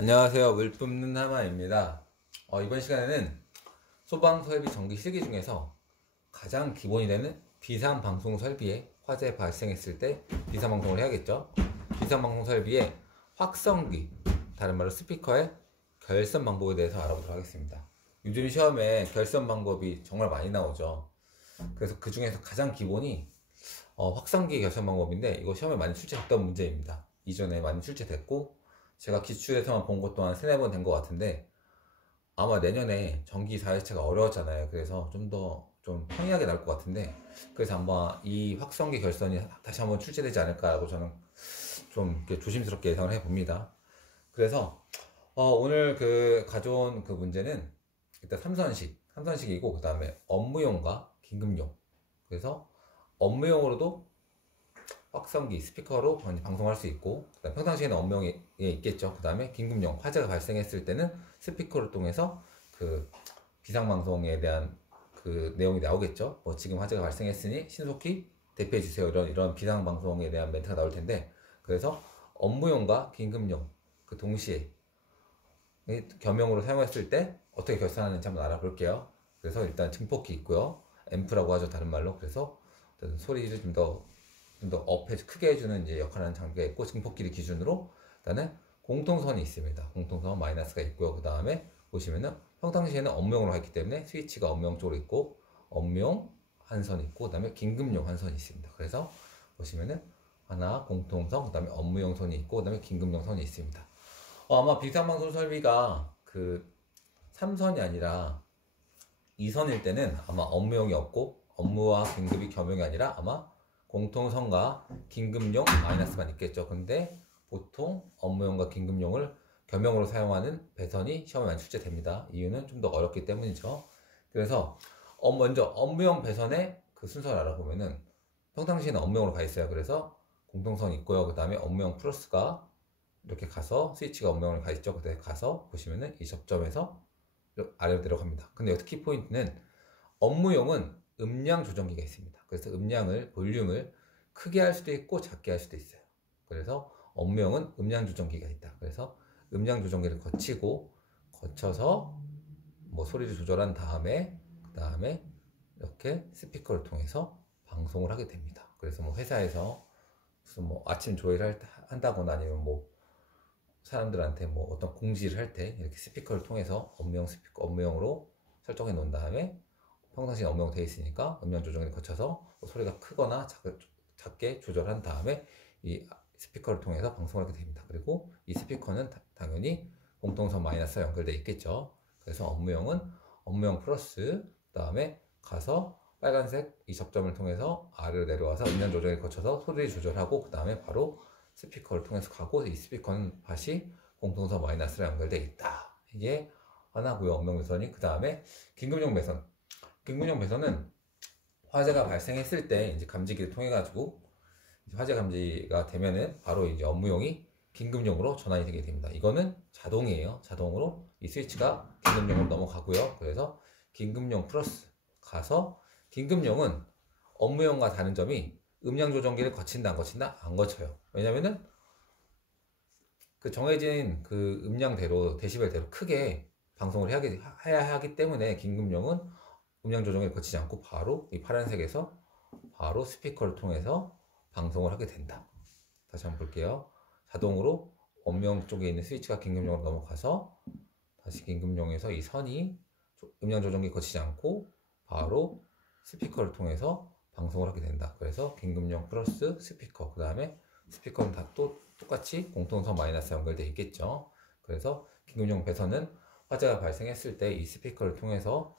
안녕하세요. 물 뿜는 하마입니다. 이번 시간에는 소방 설비 전기 실기 중에서 가장 기본이 되는 비상 방송 설비에 화재 발생했을 때 비상 방송을 해야겠죠. 비상 방송 설비의 확성기, 다른 말로 스피커의 결선 방법에 대해서 알아보도록 하겠습니다. 요즘 시험에 결선 방법이 정말 많이 나오죠. 그래서 그 중에서 가장 기본이 확성기 결선 방법인데, 이거 시험에 많이 출제됐던 문제입니다. 이전에 많이 출제됐고 제가 기출에서만 본 것도 한 3-4번 된 것 같은데, 아마 내년에 전기 4일체가 어려웠잖아요. 그래서 좀 평이하게 나올 것 같은데, 그래서 아마 이 확성기 결선이 다시 한번 출제되지 않을까라고 저는 좀 이렇게 조심스럽게 예상을 해봅니다. 그래서 오늘 가져온 그 문제는 일단 삼선식이고, 그 다음에 업무용과 긴급용. 그래서 업무용으로도 확성기, 스피커로 방송할 수 있고, 그다음 평상시에는 업무용에 있겠죠. 그 다음에 긴급용, 화재가 발생했을 때는 스피커를 통해서 그 비상방송에 대한 그 내용이 나오겠죠. 뭐 지금 화재가 발생했으니 신속히 대피해 주세요. 이런 비상방송에 대한 멘트가 나올 텐데, 그래서 업무용과 긴급용 그 동시에 겸용으로 사용했을 때 어떻게 결산하는지 한번 알아볼게요. 그래서 일단 증폭기 있고요. 앰프라고 하죠, 다른 말로. 그래서 소리를 좀 더 크게 해주는 이제 역할을 하는 장비가 있고, 증폭기를 기준으로 일단은 공통선이 있습니다. 공통선 마이너스가 있고요. 그 다음에 보시면은 평상시에는 업무용으로 했기 때문에 스위치가 업무용 쪽으로 있고, 업무용 한 선 있고, 그 다음에 긴급용 한 선이 있습니다. 그래서 보시면은 하나 공통선, 그 다음에 업무용 선이 있고, 그 다음에 긴급용 선이 있습니다. 아마 비상방송 설비가 그 3선이 아니라 2선일 때는 아마 업무용이 없고, 업무와 긴급이 겸용이 아니라 아마 공통선과 긴급용 마이너스만 있겠죠. 근데 보통 업무용과 긴급용을 겸용으로 사용하는 배선이 시험에 많이 출제됩니다. 이유는 좀 더 어렵기 때문이죠. 그래서 먼저 업무용 배선의 그 순서를 알아보면은 평상시에는 업무용으로 가 있어요. 그래서 공통선이 있고요. 그 다음에 업무용 플러스가 이렇게 가서 스위치가 업무용으로 가 있죠. 그때 가서 보시면은 이 접점에서 아래로 내려갑니다. 근데 여기 키포인트는 업무용은 음량 조정기가 있습니다. 그래서 볼륨을 크게 할 수도 있고 작게 할 수도 있어요. 그래서 업무용은 음량 조정기가 있다. 그래서 음량 조정기를 거쳐서 뭐 소리를 조절한 다음에, 그 다음에 이렇게 스피커를 통해서 방송을 하게 됩니다. 그래서 뭐 회사에서 무슨 뭐 아침 조회를 한다거나, 아니면 뭐 사람들한테 뭐 어떤 공지를 할 때 이렇게 스피커를 통해서 업무용으로 설정해 놓은 다음에, 평상시에 업무용 되어 있으니까 음량 조정을 거쳐서 소리가 크거나 작게 조절한 다음에 이 스피커를 통해서 방송을 하게 됩니다. 그리고 이 스피커는 당연히 공통선 마이너스와 연결되어 있겠죠. 그래서 업무용은 업무용 플러스, 그 다음에 가서 빨간색 이 접점을 통해서 아래로 내려와서 음량 조정을 거쳐서 소리를 조절하고, 그 다음에 바로 스피커를 통해서 가고, 이 스피커는 다시 공통선 마이너스랑 연결되어 있다. 이게 하나고요, 업무용 배선이. 그 다음에 긴급용 배선. 긴급용 배선은 화재가 발생했을 때 이제 감지기를 통해 가지고 화재 감지가 되면은 바로 이제 업무용이 긴급용으로 전환이 되게 됩니다. 이거는 자동이에요. 자동으로 이 스위치가 긴급용으로 넘어가고요. 그래서 긴급용 플러스 가서, 긴급용은 업무용과 다른 점이 음량 조정기를 거친다 안 거친다? 안 거쳐요. 왜냐면은 그 정해진 그 음량대로, 데시벨대로 크게 방송을 해야 하기 때문에 긴급용은 음량 조정을 거치지 않고 바로 이 파란색에서 바로 스피커를 통해서 방송을 하게 된다. 다시 한번 볼게요. 자동으로 업무용 쪽에 있는 스위치가 긴급용으로 넘어가서 다시 긴급용에서 이 선이 음량 조정기 거치지 않고 바로 스피커를 통해서 방송을 하게 된다. 그래서 긴급용 플러스 스피커, 그 다음에 스피커는 다 또 똑같이 공통선 마이너스 연결되어 있겠죠. 그래서 긴급용 배선은 화재가 발생했을 때 이 스피커를 통해서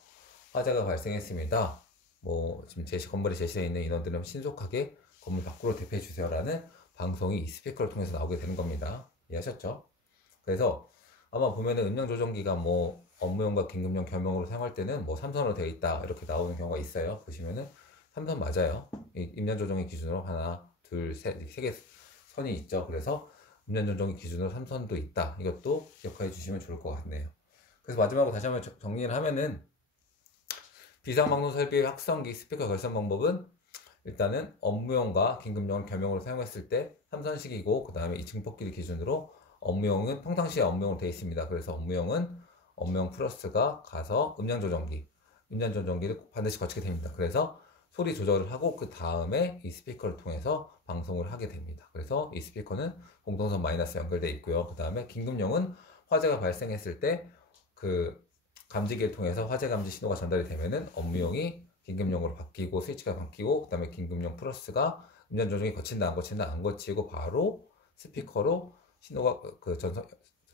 화재가 발생했습니다. 뭐 지금 건물에 제시되어 있는 인원들은 신속하게 건물 밖으로 대피해 주세요라는 방송이 이 스피커를 통해서 나오게 되는 겁니다. 이해하셨죠? 그래서 아마 보면은 음량 조정기가 뭐 업무용과 긴급용 겸용으로 사용할 때는 뭐 3선으로 되어 있다 이렇게 나오는 경우가 있어요. 보시면은 3선 맞아요. 이 음량 조정기 기준으로 하나, 둘, 셋, 이렇게 3개 선이 있죠. 그래서 음량 조정기 기준으로 3선도 있다. 이것도 기억해 주시면 좋을 것 같네요. 그래서 마지막으로 다시 한번 정리를 하면은, 비상방송 설비의 확성기 스피커 결선 방법은 일단은 업무용과 긴급용을 겸용으로 사용했을 때 3선식이고, 그 다음에 이 증폭기를 기준으로 업무용은 평상시에 업무용으로 되어 있습니다. 그래서 업무용은 업무용 플러스가 가서 음량 조정기를 반드시 거치게 됩니다. 그래서 소리 조절을 하고 그 다음에 이 스피커를 통해서 방송을 하게 됩니다. 그래서 이 스피커는 공동선 마이너스 연결되어 있고요. 그 다음에 긴급용은 화재가 발생했을 때 그 감지기를 통해서 화재 감지 신호가 전달이 되면은 업무용이 긴급용으로 바뀌고 스위치가 바뀌고 그 다음에 긴급용 플러스가 음량 조정이 거친다 안 거치고 바로 스피커로 신호가 그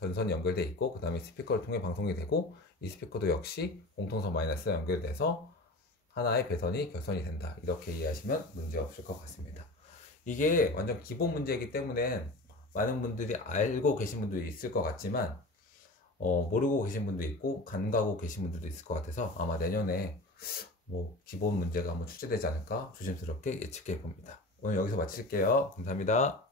전선이 연결돼 있고 그 다음에 스피커를 통해 방송이 되고 이 스피커도 역시 공통선 마이너스 연결돼서 하나의 배선이 결선이 된다. 이렇게 이해하시면 문제 없을 것 같습니다. 이게 완전 기본 문제이기 때문에 많은 분들이 알고 계신 분도 있을 것 같지만 모르고 계신 분도 있고 간과하고 계신 분들도 있을 것 같아서 아마 내년에 뭐 기본 문제가 한번 출제되지 않을까 조심스럽게 예측해 봅니다. 오늘 여기서 마칠게요. 감사합니다.